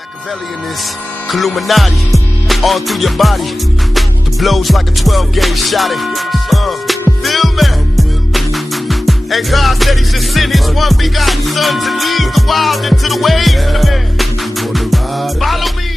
Machiavelli in this Illuminati, all through your body. The blows like a 12-gauge shot. Feel me? And God said He should send His one begotten Son to lead the wild into the ways. Follow me.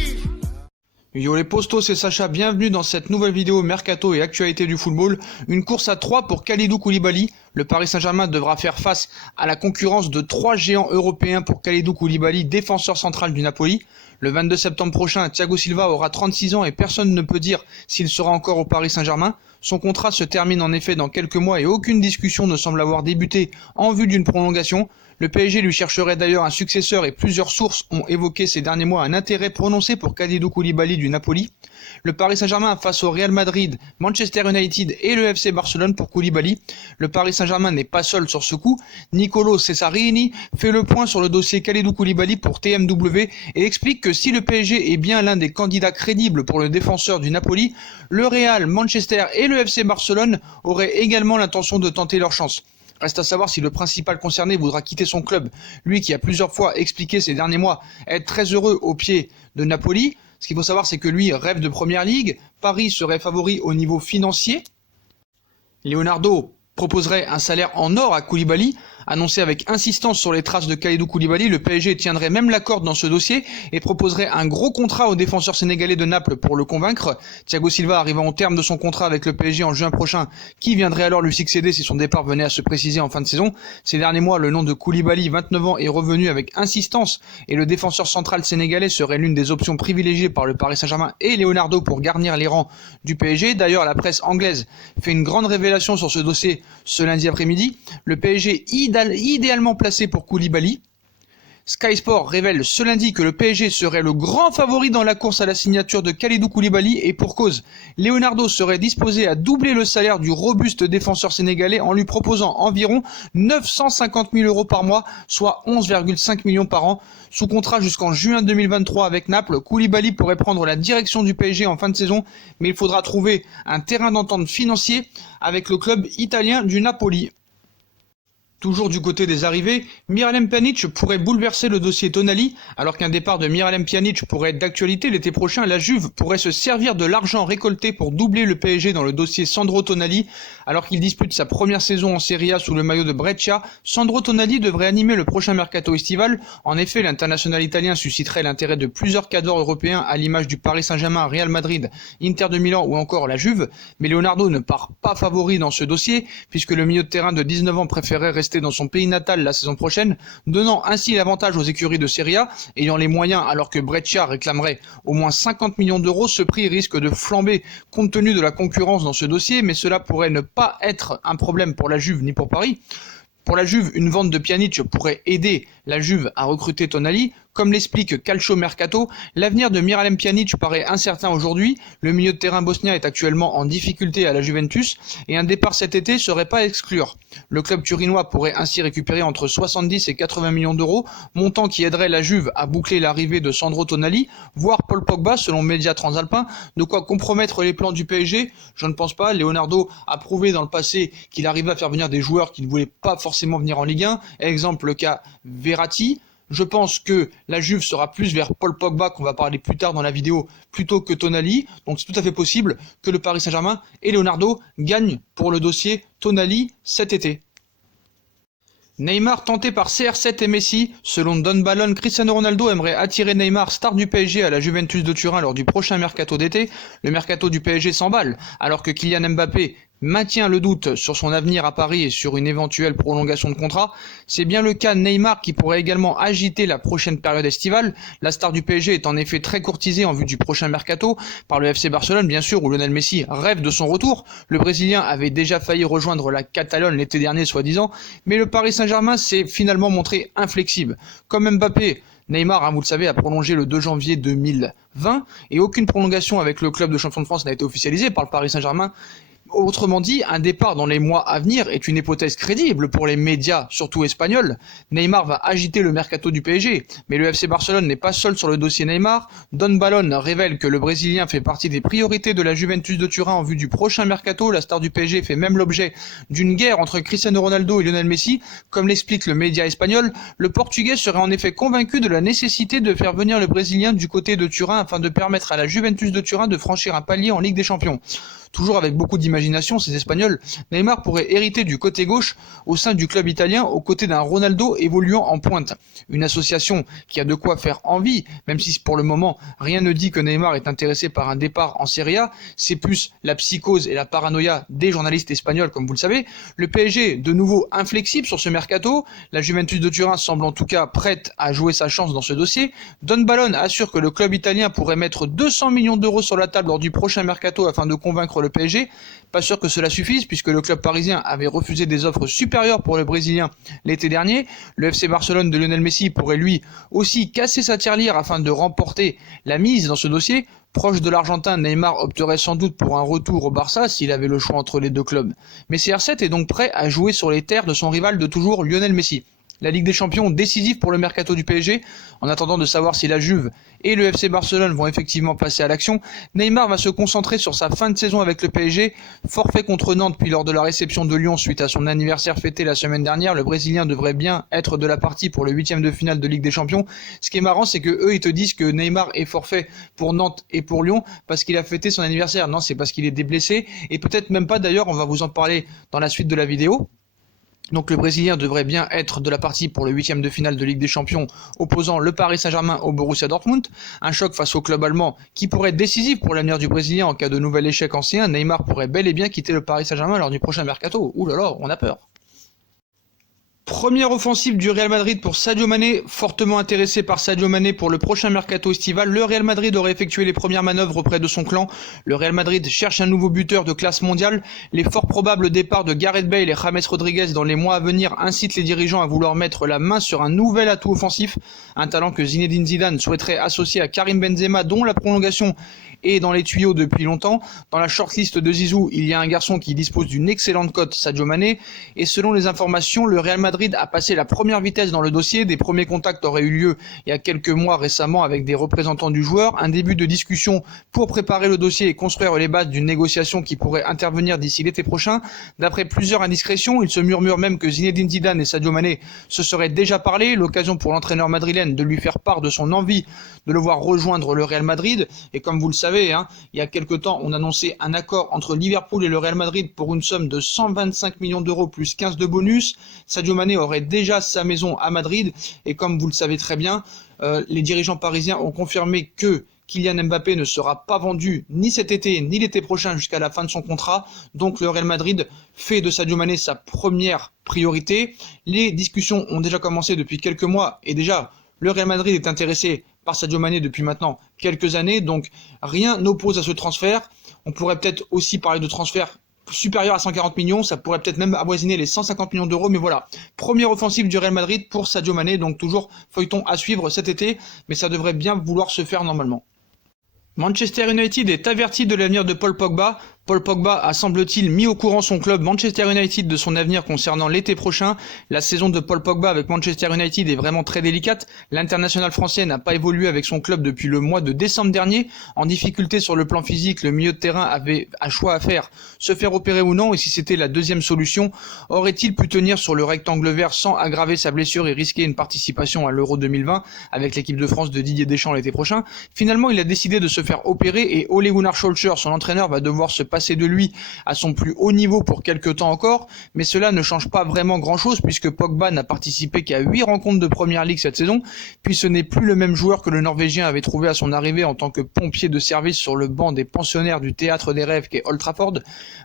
Yo les postos, c'est Sacha, bienvenue dans cette nouvelle vidéo Mercato et actualité du football. Une course à 3 pour Kalidou Koulibaly. Le Paris Saint-Germain devra faire face à la concurrence de 3 géants européens pour Kalidou Koulibaly, défenseur central du Napoli. Le 22 septembre prochain, Thiago Silva aura 36 ans et personne ne peut dire s'il sera encore au Paris Saint-Germain. Son contrat se termine en effet dans quelques mois et aucune discussion ne semble avoir débuté en vue d'une prolongation. Le PSG lui chercherait d'ailleurs un successeur et plusieurs sources ont évoqué ces derniers mois un intérêt prononcé pour Kalidou Koulibaly du Napoli. Le Paris Saint-Germain face au Real Madrid, Manchester United et le FC Barcelone pour Koulibaly. Le Paris Saint-Germain n'est pas seul sur ce coup. Nicolo Cesarini fait le point sur le dossier Kalidou Koulibaly pour TMW et explique que si le PSG est bien l'un des candidats crédibles pour le défenseur du Napoli, le Real, Manchester et le FC Barcelone auraient également l'intention de tenter leur chance. Reste à savoir si le principal concerné voudra quitter son club, lui qui a plusieurs fois expliqué ces derniers mois être très heureux au pied de Napoli. Ce qu'il faut savoir, c'est que lui rêve de Première Ligue, Paris serait favori au niveau financier. Leonardo proposerait un salaire en or à Koulibaly. Annoncé avec insistance sur les traces de Kalidou Koulibaly, le PSG tiendrait même la corde dans ce dossier et proposerait un gros contrat au défenseur sénégalais de Naples pour le convaincre. Thiago Silva arrivant au terme de son contrat avec le PSG en juin prochain, qui viendrait alors lui succéder si son départ venait à se préciser en fin de saison. Ces derniers mois, le nom de Koulibaly, 29 ans, est revenu avec insistance et le défenseur central sénégalais serait l'une des options privilégiées par le Paris Saint-Germain et Leonardo pour garnir les rangs du PSG. D'ailleurs, la presse anglaise fait une grande révélation sur ce dossier ce lundi après-midi. Le PSG idéalement placé pour Koulibaly. Sky Sport révèle ce lundi que le PSG serait le grand favori dans la course à la signature de Kalidou Koulibaly et pour cause. Leonardo serait disposé à doubler le salaire du robuste défenseur sénégalais en lui proposant environ 950 000 euros par mois, soit 11,5 millions par an. Sous contrat jusqu'en juin 2023 avec Naples, Koulibaly pourrait prendre la direction du PSG en fin de saison, mais il faudra trouver un terrain d'entente financier avec le club italien du Napoli. Toujours du côté des arrivées, Miralem Pjanic pourrait bouleverser le dossier Tonali. Alors qu'un départ de Miralem Pjanic pourrait être d'actualité l'été prochain, la Juve pourrait se servir de l'argent récolté pour doubler le PSG dans le dossier Sandro Tonali. Alors qu'il dispute sa première saison en Serie A sous le maillot de Brescia, Sandro Tonali devrait animer le prochain mercato estival. En effet, l'international italien susciterait l'intérêt de plusieurs cadors européens à l'image du Paris Saint-Germain, Real Madrid, Inter de Milan ou encore la Juve. Mais Leonardo ne part pas favori dans ce dossier puisque le milieu de terrain de 19 ans préférait rester dans son pays natal la saison prochaine, donnant ainsi l'avantage aux écuries de Serie A, ayant les moyens alors que Brescia réclamerait au moins 50 millions d'euros. Ce prix risque de flamber compte tenu de la concurrence dans ce dossier, mais cela pourrait ne pas être un problème pour la Juve ni pour Paris. Pour la Juve, une vente de Pjanic pourrait aider la Juve à recruter Tonali. Comme l'explique Calcio Mercato, l'avenir de Miralem Pjanic paraît incertain aujourd'hui. Le milieu de terrain bosnien est actuellement en difficulté à la Juventus et un départ cet été serait pas à exclure. Le club turinois pourrait ainsi récupérer entre 70 et 80 millions d'euros, montant qui aiderait la Juve à boucler l'arrivée de Sandro Tonali, voire Paul Pogba selon Média Transalpin. De quoi compromettre les plans du PSG? Je ne pense pas. Leonardo a prouvé dans le passé qu'il arrivait à faire venir des joueurs qui ne voulaient pas forcément venir en Ligue 1. Exemple le cas Verratti. Je pense que la Juve sera plus vers Paul Pogba, qu'on va parler plus tard dans la vidéo, plutôt que Tonali. Donc c'est tout à fait possible que le Paris Saint-Germain et Leonardo gagnent pour le dossier Tonali cet été. Neymar tenté par CR7 et Messi. Selon Don Balon, Cristiano Ronaldo aimerait attirer Neymar, star du PSG, à la Juventus de Turin lors du prochain mercato d'été. Le mercato du PSG s'emballe, alors que Kylian Mbappé maintient le doute sur son avenir à Paris et sur une éventuelle prolongation de contrat. C'est bien le cas de Neymar qui pourrait également agiter la prochaine période estivale. La star du PSG est en effet très courtisée en vue du prochain mercato par le FC Barcelone, bien sûr, où Lionel Messi rêve de son retour. Le Brésilien avait déjà failli rejoindre la Catalogne l'été dernier, soi-disant, mais le Paris Saint-Germain s'est finalement montré inflexible. Comme Mbappé, Neymar, vous le savez, a prolongé le 2 janvier 2020 et aucune prolongation avec le club de champion de France n'a été officialisée par le Paris Saint-Germain. Autrement dit, un départ dans les mois à venir est une hypothèse crédible pour les médias, surtout espagnols. Neymar va agiter le mercato du PSG, mais le FC Barcelone n'est pas seul sur le dossier Neymar. Don Balón révèle que le Brésilien fait partie des priorités de la Juventus de Turin en vue du prochain mercato. La star du PSG fait même l'objet d'une guerre entre Cristiano Ronaldo et Lionel Messi. Comme l'explique le média espagnol, le Portugais serait en effet convaincu de la nécessité de faire venir le Brésilien du côté de Turin afin de permettre à la Juventus de Turin de franchir un palier en Ligue des Champions. Toujours avec beaucoup d'imagination, ces Espagnols, Neymar pourrait hériter du côté gauche au sein du club italien aux côtés d'un Ronaldo évoluant en pointe. Une association qui a de quoi faire envie, même si pour le moment rien ne dit que Neymar est intéressé par un départ en Serie A, c'est plus la psychose et la paranoïa des journalistes espagnols comme vous le savez. Le PSG de nouveau inflexible sur ce mercato, la Juventus de Turin semble en tout cas prête à jouer sa chance dans ce dossier. Don Balón assure que le club italien pourrait mettre 200 millions d'euros sur la table lors du prochain mercato afin de convaincre le PSG. Pas sûr que cela suffise puisque le club parisien avait refusé des offres supérieures pour le Brésilien l'été dernier. Le FC Barcelone de Lionel Messi pourrait lui aussi casser sa tirelire afin de remporter la mise dans ce dossier. Proche de l'Argentin, Neymar opterait sans doute pour un retour au Barça s'il avait le choix entre les deux clubs. Mais CR7 est donc prêt à jouer sur les terres de son rival de toujours Lionel Messi. La Ligue des Champions décisive pour le mercato du PSG. En attendant de savoir si la Juve et le FC Barcelone vont effectivement passer à l'action, Neymar va se concentrer sur sa fin de saison avec le PSG. Forfait contre Nantes puis lors de la réception de Lyon suite à son anniversaire fêté la semaine dernière, le Brésilien devrait bien être de la partie pour le 8e de finale de Ligue des Champions. Ce qui est marrant, c'est que eux ils te disent que Neymar est forfait pour Nantes et pour Lyon parce qu'il a fêté son anniversaire. Non, c'est parce qu'il est déblessé et peut-être même pas d'ailleurs, on va vous en parler dans la suite de la vidéo. Donc le Brésilien devrait bien être de la partie pour le 8e de finale de Ligue des Champions opposant le Paris Saint-Germain au Borussia Dortmund. Un choc face au club allemand qui pourrait être décisif pour l'avenir du Brésilien en cas de nouvel échec ancien. Neymar pourrait bel et bien quitter le Paris Saint-Germain lors du prochain mercato. Ouh là là, on a peur. Première offensive du Real Madrid pour Sadio Mané, fortement intéressé par Sadio Mané pour le prochain mercato estival. Le Real Madrid aurait effectué les premières manœuvres auprès de son clan. Le Real Madrid cherche un nouveau buteur de classe mondiale. Les fort probables départs de Gareth Bale et James Rodriguez dans les mois à venir incitent les dirigeants à vouloir mettre la main sur un nouvel atout offensif. Un talent que Zinedine Zidane souhaiterait associer à Karim Benzema, dont la prolongation est dans les tuyaux depuis longtemps. Dans la shortlist de Zizou, il y a un garçon qui dispose d'une excellente cote, Sadio Mané. Et selon les informations, le Real Madrid a passé la première vitesse dans le dossier. Des premiers contacts auraient eu lieu il y a quelques mois récemment avec des représentants du joueur. Un début de discussion pour préparer le dossier et construire les bases d'une négociation qui pourrait intervenir d'ici l'été prochain. D'après plusieurs indiscrétions, il se murmure même que Zinedine Zidane et Sadio Mané se seraient déjà parlé. L'occasion pour l'entraîneur madrilène de lui faire part de son envie de le voir rejoindre le Real Madrid. Et comme vous le savez, il y a quelques temps, on annonçait un accord entre Liverpool et le Real Madrid pour une somme de 125 millions d'euros plus 15 de bonus. Sadio Mané aurait déjà sa maison à Madrid et comme vous le savez très bien, les dirigeants parisiens ont confirmé que Kylian Mbappé ne sera pas vendu ni cet été ni l'été prochain jusqu'à la fin de son contrat. Donc le Real Madrid fait de Sadio Mané sa première priorité. Les discussions ont déjà commencé depuis quelques mois et déjà le Real Madrid est intéressé par Sadio Mané depuis maintenant quelques années, donc rien n'oppose à ce transfert. On pourrait peut-être aussi parler de transfert supérieur à 140 millions, ça pourrait peut-être même avoisiner les 150 millions d'euros, mais voilà. Première offensive du Real Madrid pour Sadio Mané, donc toujours feuilleton à suivre cet été, mais ça devrait bien vouloir se faire normalement. Manchester United est averti de l'avenir de Paul Pogba. Paul Pogba a semble-t-il mis au courant son club Manchester United de son avenir concernant l'été prochain. La saison de Paul Pogba avec Manchester United est vraiment très délicate. L'international français n'a pas évolué avec son club depuis le mois de décembre dernier. En difficulté sur le plan physique, le milieu de terrain avait un choix à faire, se faire opérer ou non, et si c'était la deuxième solution, aurait-il pu tenir sur le rectangle vert sans aggraver sa blessure et risquer une participation à l'Euro 2020 avec l'équipe de France de Didier Deschamps l'été prochain? Finalement, il a décidé de se faire opérer et Ole Gunnar Solskjaer, son entraîneur, va devoir se passer de lui à son plus haut niveau pour quelques temps encore, mais cela ne change pas vraiment grand chose puisque Pogba n'a participé qu'à 8 rencontres de Première Ligue cette saison, puis ce n'est plus le même joueur que le Norvégien avait trouvé à son arrivée en tant que pompier de service sur le banc des pensionnaires du Théâtre des Rêves qu'est Old Trafford.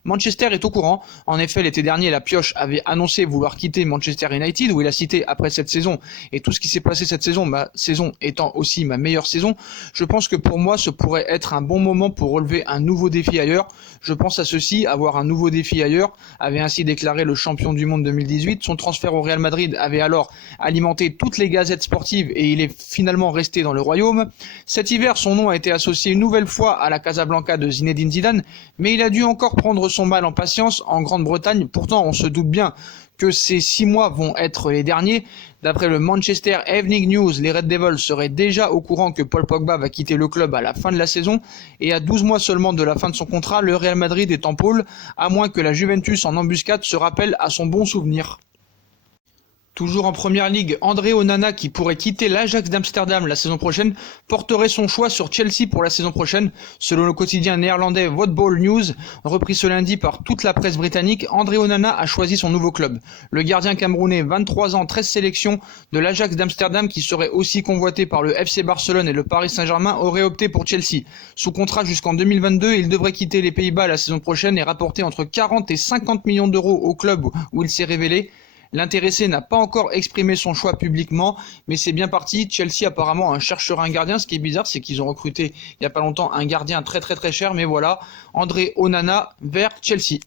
Manchester est au courant, en effet l'été dernier la Pioche avait annoncé vouloir quitter Manchester United où il a cité après cette saison et tout ce qui s'est passé cette saison, ma saison étant aussi ma meilleure saison, je pense que pour moi ce pourrait être un bon moment pour relever un nouveau défi ailleurs. Je pense à ceci, avoir un nouveau défi ailleurs, avait ainsi déclaré le champion du monde 2018. Son transfert au Real Madrid avait alors alimenté toutes les gazettes sportives et il est finalement resté dans le royaume. Cet hiver, son nom a été associé une nouvelle fois à la Casablanca de Zinedine Zidane, mais il a dû encore prendre son mal en patience en Grande-Bretagne. Pourtant, on se doute bien que ces 6 mois vont être les derniers. D'après le Manchester Evening News, les Red Devils seraient déjà au courant que Paul Pogba va quitter le club à la fin de la saison et à 12 mois seulement de la fin de son contrat, le Real Madrid est en pôle, à moins que la Juventus en embuscade se rappelle à son bon souvenir. Toujours en première ligue, André Onana, qui pourrait quitter l'Ajax d'Amsterdam la saison prochaine, porterait son choix sur Chelsea pour la saison prochaine. Selon le quotidien néerlandais Football News, repris ce lundi par toute la presse britannique, André Onana a choisi son nouveau club. Le gardien camerounais, 23 ans, 13 sélections de l'Ajax d'Amsterdam, qui serait aussi convoité par le FC Barcelone et le Paris Saint-Germain, aurait opté pour Chelsea. Sous contrat jusqu'en 2022, il devrait quitter les Pays-Bas la saison prochaine et rapporter entre 40 et 50 millions d'euros au club où il s'est révélé. L'intéressé n'a pas encore exprimé son choix publiquement, mais c'est bien parti. Chelsea apparemment cherchera un gardien. Ce qui est bizarre, c'est qu'ils ont recruté il n'y a pas longtemps un gardien très cher, mais voilà, André Onana vers Chelsea.